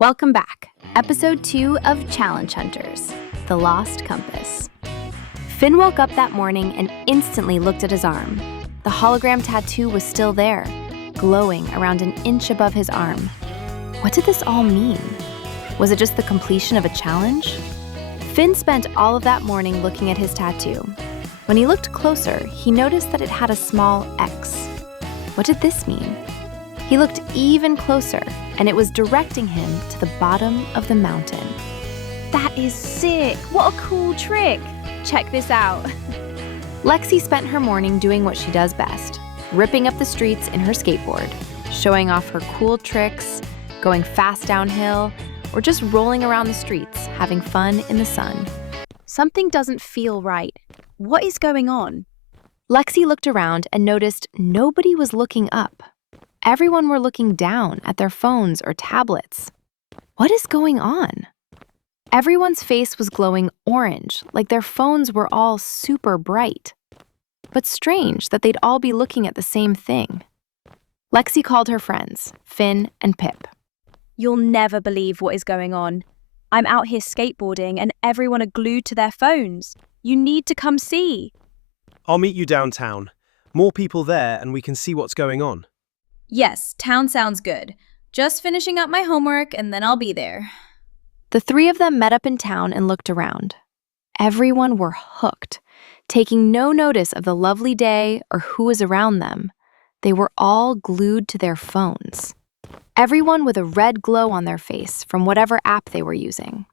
Welcome back. Episode 2 of Challenge Hunters, The Lost Compass. Finn woke up that morning and instantly looked at his arm. The hologram tattoo was still there, glowing around an inch above his arm. What did this all mean? Was it just the completion of a challenge? Finn spent all of that morning looking at his tattoo. When he looked closer, he noticed that it had a small X. What did this mean? He looked even closer, and it was directing him to the bottom of the mountain. That is sick! What a cool trick! Check this out. Lexi spent her morning doing what she does best, ripping up the streets in her skateboard, showing off her cool tricks, going fast downhill, or just rolling around the streets, having fun in the sun. Something doesn't feel right. What is going on? Lexi looked around and noticed nobody was looking up. Everyone were looking down at their phones or tablets. What is going on? Everyone's face was glowing orange, like their phones were all super bright. But strange that they'd all be looking at the same thing. Lexi called her friends, Finn and Pip. You'll never believe what is going on. I'm out here skateboarding and everyone are glued to their phones. You need to come see. I'll meet you downtown. More people there and we can see what's going on. Yes, town sounds good. Just finishing up my homework and then I'll be there. The three of them met up in town and looked around. Everyone were hooked, taking no notice of the lovely day or who was around them. They were all glued to their phones. Everyone with a red glow on their face from whatever app they were using.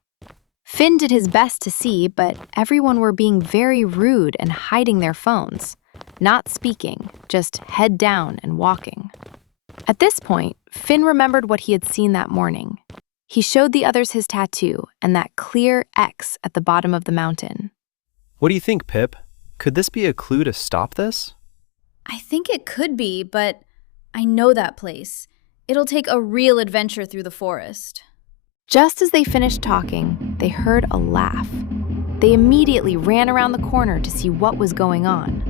Finn did his best to see, but everyone were being very rude and hiding their phones, not speaking, just head down and walking. At this point, Finn remembered what he had seen that morning. He showed the others his tattoo and that clear X at the bottom of the mountain. What do you think, Pip? Could this be a clue to stop this? I think it could be, but I know that place. It'll take a real adventure through the forest. Just as they finished talking, they heard a laugh. They immediately ran around the corner to see what was going on.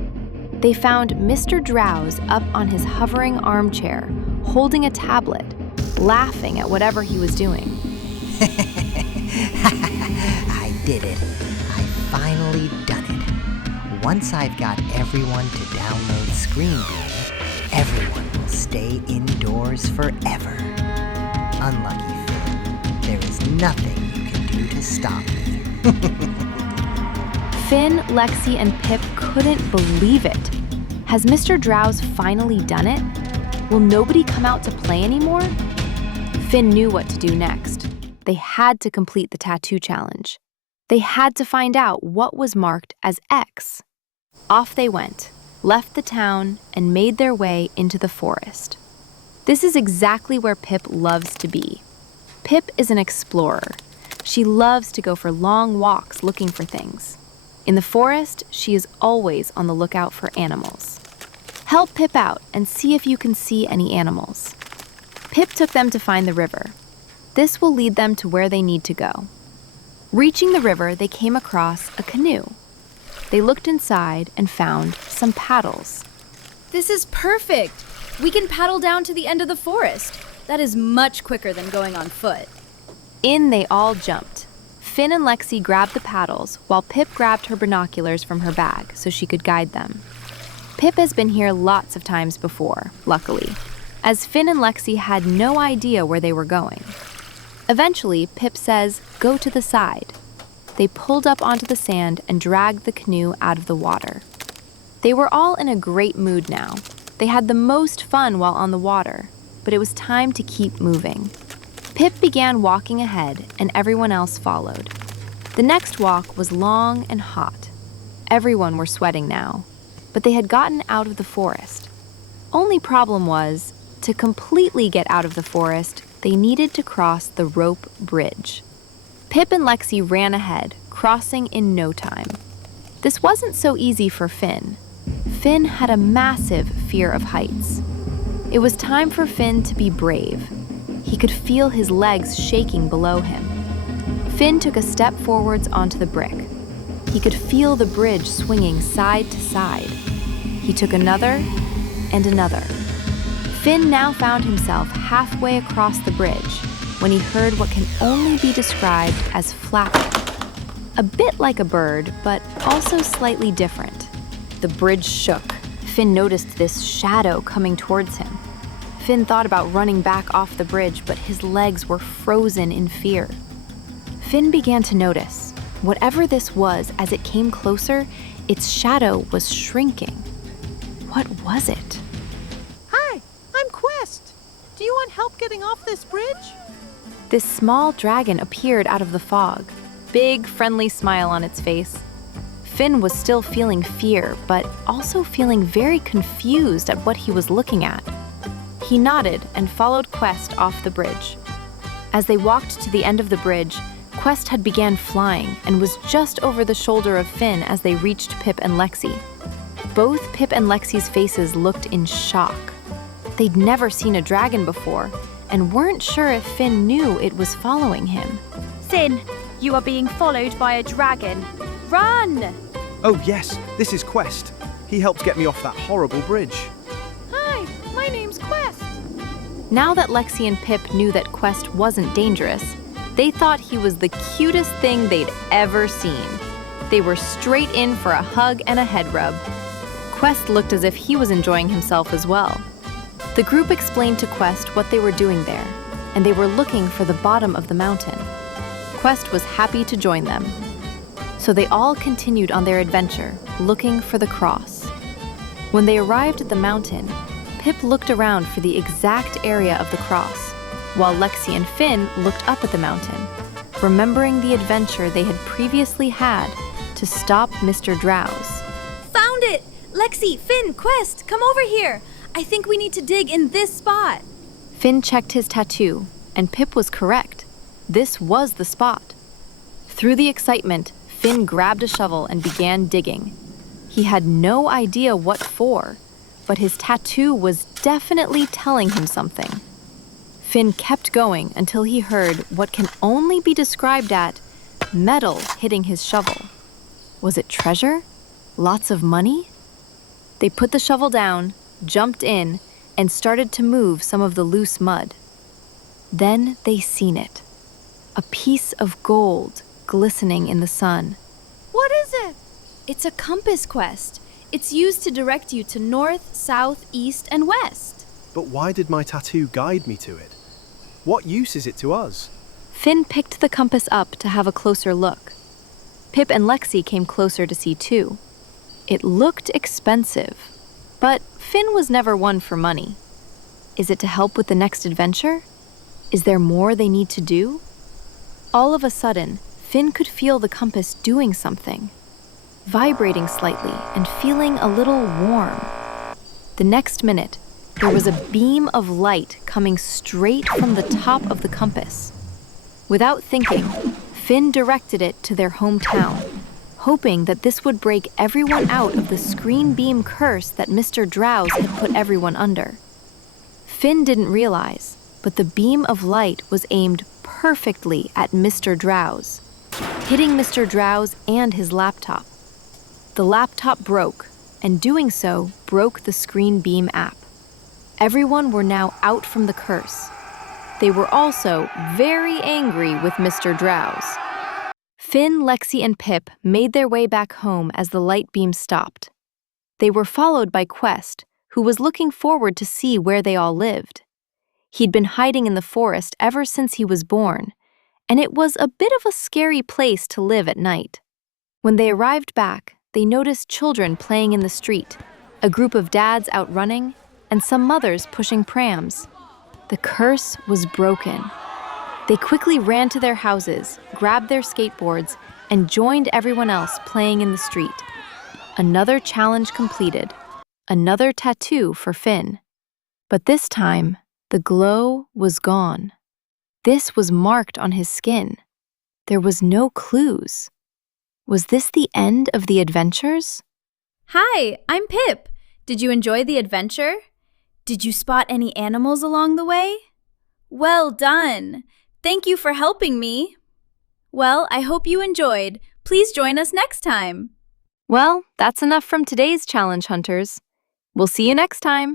They found Mr. Drowse up on his hovering armchair, holding a tablet, laughing at whatever he was doing. I did it. I finally done it. Once I've got everyone to download Screenbeam, everyone will stay indoors forever. Unlucky Finn, there is nothing you can do to stop me. Finn, Lexi, and Pip couldn't believe it. Has Mr. Drowse finally done it? Will nobody come out to play anymore? Finn knew what to do next. They had to complete the tattoo challenge. They had to find out what was marked as X. Off they went, left the town, and made their way into the forest. This is exactly where Pip loves to be. Pip is an explorer. She loves to go for long walks looking for things. In the forest, she is always on the lookout for animals. Help Pip out and see if you can see any animals. Pip took them to find the river. This will lead them to where they need to go. Reaching the river, they came across a canoe. They looked inside and found some paddles. This is perfect! We can paddle down to the end of the forest. That is much quicker than going on foot. In they all jumped. Finn and Lexi grabbed the paddles while Pip grabbed her binoculars from her bag so she could guide them. Pip has been here lots of times before, luckily, as Finn and Lexi had no idea where they were going. Eventually, Pip says, "Go to the side." They pulled up onto the sand and dragged the canoe out of the water. They were all in a great mood now. They had the most fun while on the water, but it was time to keep moving. Pip began walking ahead, and everyone else followed. The next walk was long and hot. Everyone were sweating now, but they had gotten out of the forest. Only problem was, to completely get out of the forest, they needed to cross the rope bridge. Pip and Lexi ran ahead, crossing in no time. This wasn't so easy for Finn. Finn had a massive fear of heights. It was time for Finn to be brave. He could feel his legs shaking below him. Finn took a step forwards onto the brick. He could feel the bridge swinging side to side. He took another and another. Finn now found himself halfway across the bridge, when he heard what can only be described as flapping. A bit like a bird, but also slightly different. The bridge shook. Finn noticed this shadow coming towards him. Finn thought about running back off the bridge, but his legs were frozen in fear. Finn began to notice, whatever this was, as it came closer, its shadow was shrinking. What was it? Hi, I'm Quest. Do you want help getting off this bridge? This small dragon appeared out of the fog, big, friendly smile on its face. Finn was still feeling fear, but also feeling very confused at what he was looking at. He nodded and followed Quest off the bridge. As they walked to the end of the bridge, Quest had began flying and was just over the shoulder of Finn as they reached Pip and Lexi. Both Pip and Lexi's faces looked in shock. They'd never seen a dragon before and weren't sure if Finn knew it was following him. Finn, you are being followed by a dragon. Run! Oh yes, this is Quest. He helped get me off that horrible bridge. Hi, my name's Quest. Now that Lexi and Pip knew that Quest wasn't dangerous, they thought he was the cutest thing they'd ever seen. They were straight in for a hug and a head rub. Quest looked as if he was enjoying himself as well. The group explained to Quest what they were doing there, and they were looking for the bottom of the mountain. Quest was happy to join them. So they all continued on their adventure, looking for the cross. When they arrived at the mountain, Pip looked around for the exact area of the cross, while Lexi and Finn looked up at the mountain, remembering the adventure they had previously had to stop Mr. Drowse. Found it! Lexi, Finn, Quest, come over here. I think we need to dig in this spot. Finn checked his tattoo, and Pip was correct. This was the spot. Through the excitement, Finn grabbed a shovel and began digging. He had no idea what for, but his tattoo was definitely telling him something. Finn kept going until he heard what can only be described as metal hitting his shovel. Was it treasure? Lots of money? They put the shovel down, jumped in, and started to move some of the loose mud. Then they seen it. A piece of gold glistening in the sun. What is it? It's a compass, Quest. It's used to direct you to north, south, east, and west. But why did my tattoo guide me to it? What use is it to us? Finn picked the compass up to have a closer look. Pip and Lexi came closer to see too. It looked expensive, but Finn was never one for money. Is it to help with the next adventure? Is there more they need to do? All of a sudden, Finn could feel the compass doing something, vibrating slightly and feeling a little warm. The next minute, there was a beam of light coming straight from the top of the compass. Without thinking, Finn directed it to their hometown, hoping that this would break everyone out of the screen beam curse that Mr. Drowse had put everyone under. Finn didn't realize, but the beam of light was aimed perfectly at Mr. Drowse, hitting Mr. Drowse and his laptop. The laptop broke, and doing so broke the screen beam app. Everyone were now out from the curse. They were also very angry with Mr. Drowse. Finn, Lexi, and Pip made their way back home as the light beam stopped. They were followed by Quest, who was looking forward to see where they all lived. He'd been hiding in the forest ever since he was born, and it was a bit of a scary place to live at night. When they arrived back, they noticed children playing in the street, a group of dads out running, and some mothers pushing prams. The curse was broken. They quickly ran to their houses, grabbed their skateboards, and joined everyone else playing in the street. Another challenge completed. Another tattoo for Finn. But this time, the glow was gone. This was marked on his skin. There was no clues. Was this the end of the adventures? Hi, I'm Pip. Did you enjoy the adventure? Did you spot any animals along the way? Well done. Thank you for helping me. Well, I hope you enjoyed. Please join us next time. Well, that's enough from today's challenge, hunters. We'll see you next time.